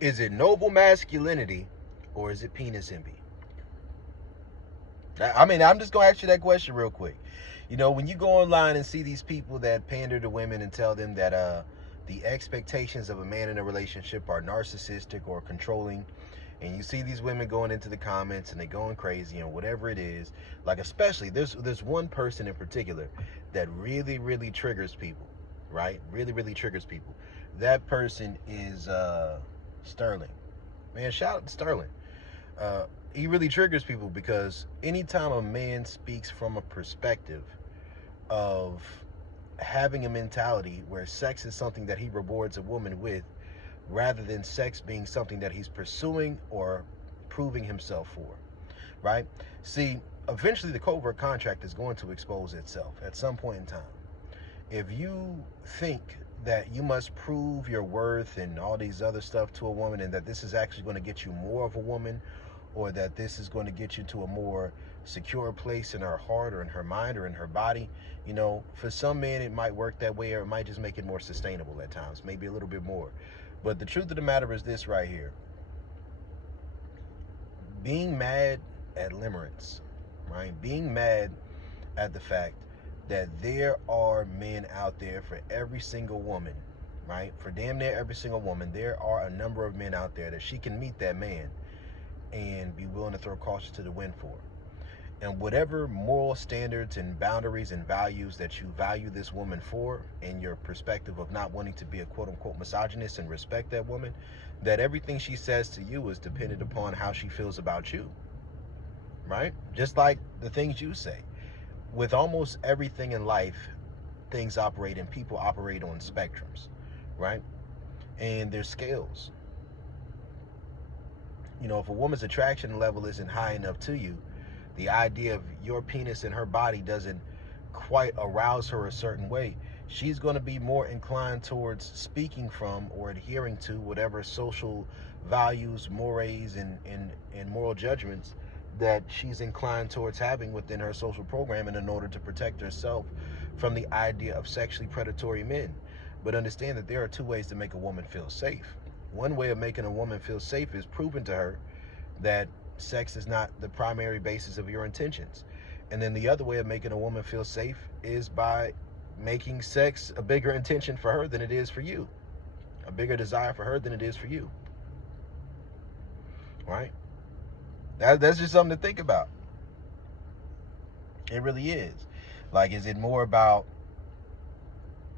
Is it noble masculinity or is it penis envy? I mean, I'm just going to ask you that question real quick. You know, when you go online and see these people that pander to women and tell them that the expectations of a man in a relationship are narcissistic or controlling, and you see these women going into the comments and they going crazy and whatever it is, like especially there's one person in particular that really triggers people, right? Really triggers people. That person is Sterling. Man, shout out to Sterling. He really triggers people because anytime a man speaks from a perspective of having a mentality where sex is something that he rewards a woman with rather than sex being something that he's pursuing or proving himself for, right? See, eventually the covert contract is going to expose itself at some point in time. If you think that you must prove your worth and all these other stuff to a woman and that this is actually going to get you more of a woman, or that this is going to get you to a more secure place in her heart or in her mind or in her body, you know, for some men it might work that way, or it might just make it more sustainable at times, maybe a little bit more. But the truth of the matter is this right here: being mad at limerence, right? Being mad at the fact that there are men out there for every single woman, right? For damn near every single woman, there are a number of men out there that she can meet that man and be willing to throw caution to the wind for. And whatever moral standards and boundaries and values that you value this woman for, in your perspective of not wanting to be a quote unquote misogynist and respect that woman, that everything she says to you is dependent upon how she feels about you, right? Just like the things you say. With almost everything in life, things operate and people operate on spectrums, right? And there's scales. You know, if a woman's attraction level isn't high enough to you, the idea of your penis in her body doesn't quite arouse her a certain way, she's going to be more inclined towards speaking from or adhering to whatever social values, mores, and moral judgments that she's inclined towards having within her social program, and in order to protect herself from the idea of sexually predatory men. But understand that there are two ways to make a woman feel safe. One way of making a woman feel safe is proving to her that sex is not the primary basis of your intentions. And then the other way of making a woman feel safe is by making sex a bigger intention for her than it is for you, a bigger desire for her than it is for you, right? That's just something to think about. It really is. Like, is it more about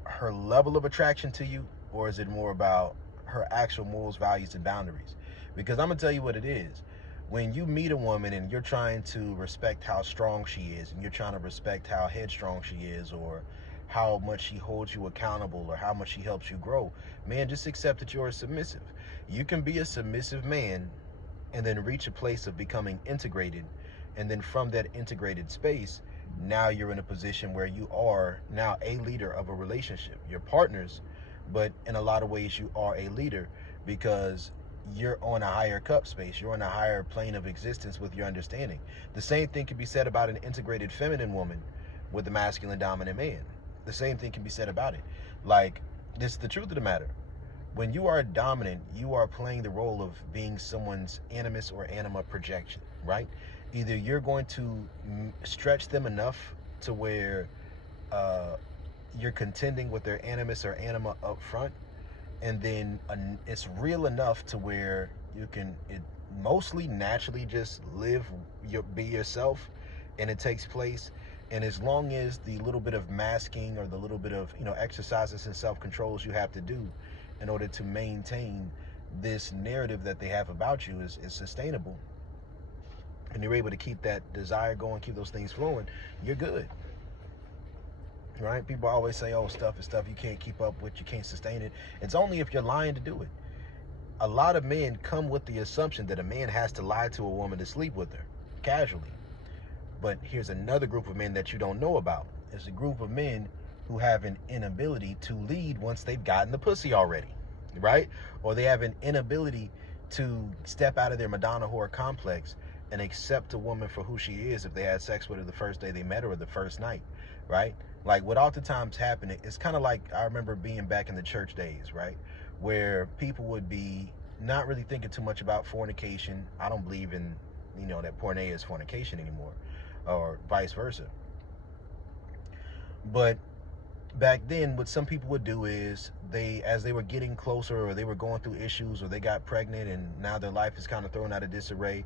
her level of attraction to you, or is it more about her actual morals, values, and boundaries? Because I'm gonna tell you what it is. When you meet a woman and you're trying to respect how strong she is, and you're trying to respect how headstrong she is, or how much she holds you accountable, or how much she helps you grow, man, just accept that you're a submissive. You can be a submissive man and then reach a place of becoming integrated, and then from that integrated space, now you're in a position where you are now a leader of a relationship. You're partners, but in a lot of ways you are a leader because you're on a higher cup space. You're on a higher plane of existence with your understanding. The same thing can be said about an integrated feminine woman with a masculine dominant man. The same thing can be said about it. Like, this is the truth of the matter. When you are dominant, you are playing the role of being someone's animus or anima projection, right? Either you're going to stretch them enough to where you're contending with their animus or anima up front, and then it's real enough to where you can mostly naturally just be yourself, and it takes place. And as long as the little bit of masking or the little bit of exercises and self-controls you have to do in order to maintain this narrative that they have about you is sustainable, and you're able to keep that desire going, keep those things flowing, you're good. Right? People always say, oh, stuff is stuff you can't keep up with, you can't sustain it. It's only if you're lying to do it. A lot of men come with the assumption that a man has to lie to a woman to sleep with her, casually. But here's another group of men that you don't know about. It's a group of men who have an inability to lead once they've gotten the pussy already, right? Or they have an inability to step out of their Madonna whore complex and accept a woman for who she is if they had sex with her the first day they met her or the first night, right? Like, what oftentimes happens, it's kind of like, I remember being back in the church days, right? Where people would be not really thinking too much about fornication. I don't believe in, that porne is fornication anymore, or vice versa. But back then, what some people would do is as they were getting closer, or they were going through issues, or they got pregnant and now their life is kind of thrown out of disarray,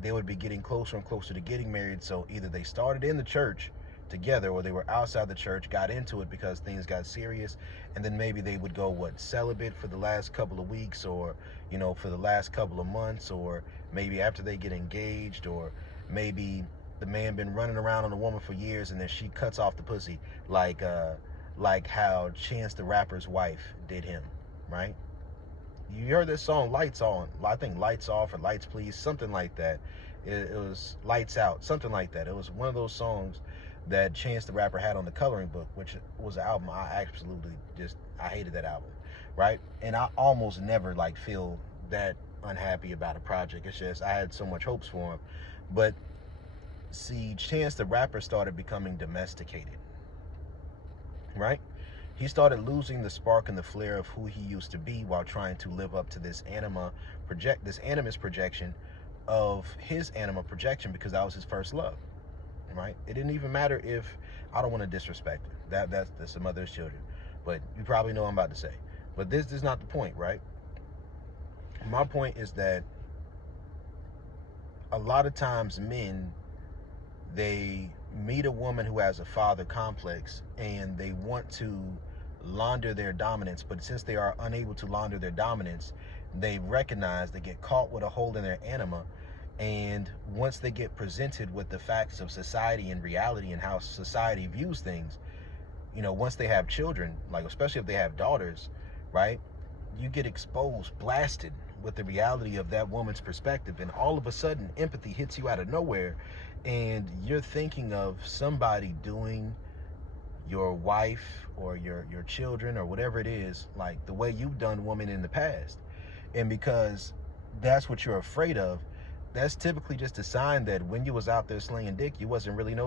they would be getting closer and closer to getting married. So either they started in the church together, or they were outside the church, got into it because things got serious, and then maybe they would go celibate for the last couple of weeks, or for the last couple of months, or maybe after they get engaged, or maybe the man been running around on a woman for years and then she cuts off the pussy, like how Chance the Rapper's wife did him, right? You heard this song Lights On, I think Lights Off or Lights Please, something like that. It was Lights Out, something like that. It was one of those songs that Chance the Rapper had on the Coloring Book, which was an album I hated that album, right? And I almost never feel that unhappy about a project. It's just I had so much hopes for him. But see, Chance the Rapper started becoming domesticated, right? He started losing the spark and the flair of who he used to be, while trying to live up to this animus projection of his anima projection, because that was his first love, right? It didn't even matter if, I don't want to disrespect her, that's some mother's children, but you probably know what I'm about to say. But this is not the point, right? My point is that a lot of times men, they meet a woman who has a father complex and they want to launder their dominance, but since they are unable to launder their dominance, they recognize they get caught with a hole in their anima. And once they get presented with the facts of society and reality and how society views things, once they have children, especially if they have daughters, right, you get exposed, blasted with the reality of that woman's perspective, and all of a sudden empathy hits you out of nowhere, and you're thinking of somebody doing your wife or your children or whatever it is, like the way you've done women in the past. And because that's what you're afraid of, that's typically just a sign that when you was out there slinging dick, you wasn't really no